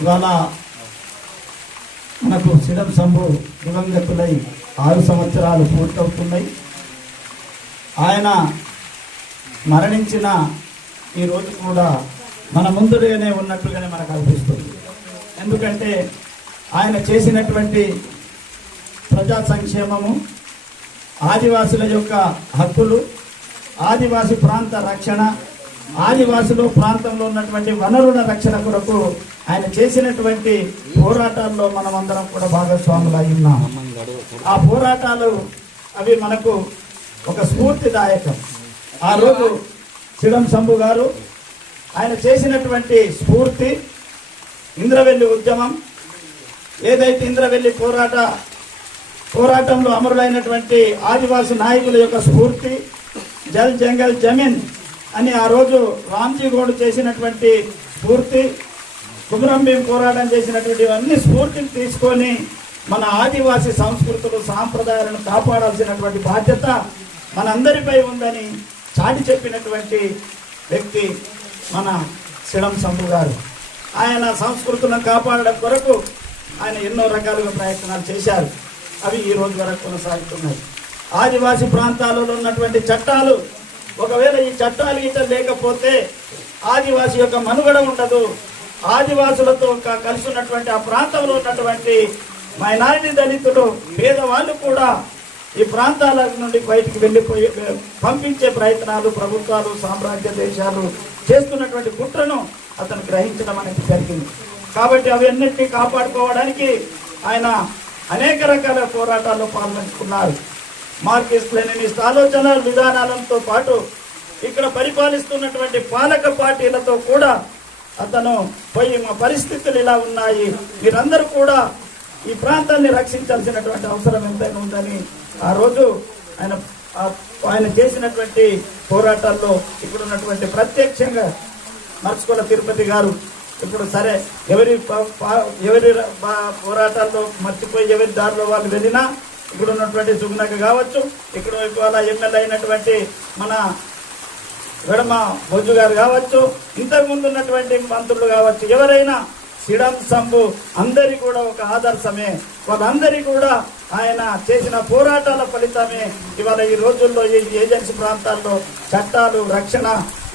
ఇవాళ మనకు సిడం సంభు దివంగతులై ఆరు సంవత్సరాలు పూర్తవుతున్నాయి. ఆయన మరణించిన ఈ రోజు కూడా మన ముందుగానే ఉన్నట్లుగానే మనకు అనిపిస్తుంది ఎందుకంటే ఆయన చేసినటువంటి ప్రజా సంక్షేమము ఆదివాసుల యొక్క హక్కులు ఆదివాసి ప్రాంత రక్షణ ఆదివాసులు ప్రాంతంలో ఉన్నటువంటి వనరుల రక్షణ కొరకు ఆయన చేసినటువంటి పోరాటాల్లో మనం అందరం కూడా భాగస్వాములు అయి ఉన్నాం. ఆ పోరాటాలు అవి మనకు ఒక స్ఫూర్తిదాయకం. ఆ రోజు చిడం శంభు గారు ఆయన చేసినటువంటి స్ఫూర్తి ఇంద్రవెల్లి ఉద్యమం ఏదైతే ఇంద్రవెల్లి పోరాట పోరాటంలో అమరులైనటువంటి ఆదివాసి నాయకుల యొక్క స్ఫూర్తి జల్ జంగల్ జమీన్ అని ఆ రోజు రామ్జీ గౌడ్ చేసినటువంటి స్ఫూర్తి కుమరం భీం పోరాటం చేసినటువంటి అన్ని స్ఫూర్తిని తీసుకొని మన ఆదివాసి సంస్కృతులు సాంప్రదాయాలను కాపాడాల్సినటువంటి బాధ్యత మనందరిపై ఉందని చాటి చెప్పినటువంటి వ్యక్తి మన శిడం సంభు గారు. ఆయన సంస్కృతులను కాపాడడం కొరకు ఆయన ఎన్నో రకాలుగా ప్రయత్నాలు చేశారు. అవి ఈ రోజు వరకు కొనసాగుతున్నాయి. ఆదివాసి ప్రాంతాలలో ఉన్నటువంటి చట్టాలు ఒకవేళ ఈ చట్టాలు ఇట లేకపోతే ఆదివాసి యొక్క మనుగడ ఉండదు. ఆదివాసులతో కలిసి ఉన్నటువంటి ఆ ప్రాంతంలో ఉన్నటువంటి మైనారిటీ దళితులు పేదవాళ్ళు కూడా ఈ ప్రాంతాల నుండి బయటికి వెళ్ళిపోయి పంపించే ప్రయత్నాలు ప్రభుత్వాలు సామ్రాజ్య దేశాలు చేస్తున్నటువంటి కుట్రను అతను గ్రహించడం అనేది జరిగింది. కాబట్టి అవన్నిటిని కాపాడుకోవడానికి ఆయన అనేక రకాల పోరాటాల్లో పాల్గొంచుకున్నారు మార్కిస్ట్ లెనినిస్ట్ ఆలోచన విధానాలతో పాటు ఇక్కడ పరిపాలిస్తున్నటువంటి పాలక పార్టీలతో కూడా అతను పోయి మా పరిస్థితులు ఇలా ఉన్నాయి. మీరందరూ కూడా ఈ ప్రాంతాన్ని రక్షించాల్సినటువంటి అవసరం ఎంతైనా ఉందని ఆ రోజు ఆయన ఆయన చేసినటువంటి పోరాటాల్లో ఇప్పుడు ఉన్నటువంటి ప్రత్యక్షంగా మర్చుకోల తిరుపతి గారు ఇప్పుడు సరే ఎవరి ఎవరి పోరాటాల్లో మర్చిపోయి ఎవరి దారిలో వాళ్ళు వెళ్ళినా ఇప్పుడు ఉన్నటువంటి సుగుణక కావచ్చు ఇక్కడ ఇవాళ ఎమ్మెల్యే అయినటువంటి మన వెడమ బొజ్జు గారు కావచ్చు ఇంతకు ముందు ఉన్నటువంటి మంత్రులు కావచ్చు ఎవరైనా సిడం సంబు అందరి కూడా ఒక ఆదర్శమే. వాళ్ళందరి కూడా ఆయన చేసిన పోరాటాల ఫలితమే. ఇవాళ ఈ రోజుల్లో ఈ ఏజెన్సీ ప్రాంతాల్లో చట్టాలు రక్షణ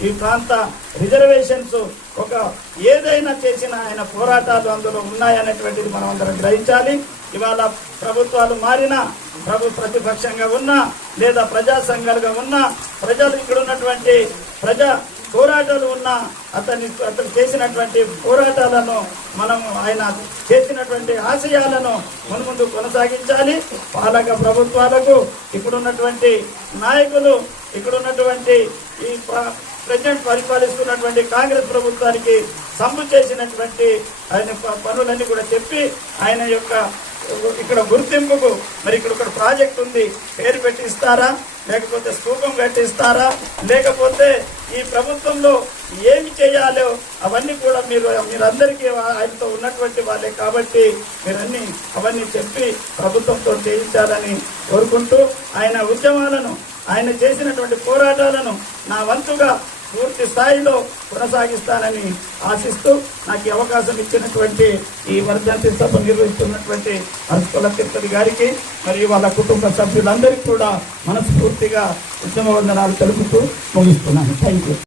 ఈ ప్రాంత రిజర్వేషన్స్ ఒక ఏదైనా చేసిన ఆయన పోరాటాలు అందులో ఉన్నాయనేటువంటిది మనం అందరం గ్రహించాలి. ఇవాళ ప్రభుత్వాలు మారినా ప్రభు ప్రతిపక్షంగా ఉన్నా లేదా ప్రజా సంఘాలుగా ఉన్నా ప్రజలు ఇక్కడ ఉన్నటువంటి ప్రజా పోరాటాలు ఉన్న అతని అతను చేసినటువంటి పోరాటాలను మనము ఆయన చేసినటువంటి ఆశయాలను మున్ముందు కొనసాగించాలి. పాలక ప్రభుత్వాలకు ఇప్పుడున్నటువంటి నాయకులు ఇక్కడున్నటువంటి ఈ ప్రజెంట్ పరిపాలిస్తున్నటువంటి కాంగ్రెస్ ప్రభుత్వానికి సంబు చేసినటువంటి ఆయన ప- పనులన్నీ కూడా చెప్పి ఆయన యొక్క ఇక్కడ గుర్తింపుకు మరి ఇక్కడ ఒక ప్రాజెక్ట్ ఉంది. పేరు పెట్టి ఇస్తారా? లేకపోతే స్తూపం కట్టి ఇస్తారా? లేకపోతే ఈ ప్రభుత్వంలో ఏమి చేయాలో అవన్నీ కూడా మీరు మీరందరికీ ఆయనతో ఉన్నటువంటి వాళ్ళే కాబట్టి మీరన్నీ అవన్నీ చెప్పి ప్రభుత్వంతో చేయించాలని కోరుకుంటూ ఆయన ఉద్యమాలను ఆయన చేసినటువంటి పోరాటాలను నా వంతుగా పూర్తి స్థాయిలో కొనసాగిస్తానని ఆశిస్తూ నాకు ఈ అవకాశం ఇచ్చినటువంటి ఈ వర్ధంతి సభ నిర్వహిస్తున్నటువంటి అరసుకొల తిరుపతి గారికి మరియు వాళ్ళ కుటుంబ సభ్యులందరికీ కూడా మనస్ఫూర్తిగా ఉద్యమ వందనాలు తెలుపుతూ ముగిస్తున్నాను. Thank you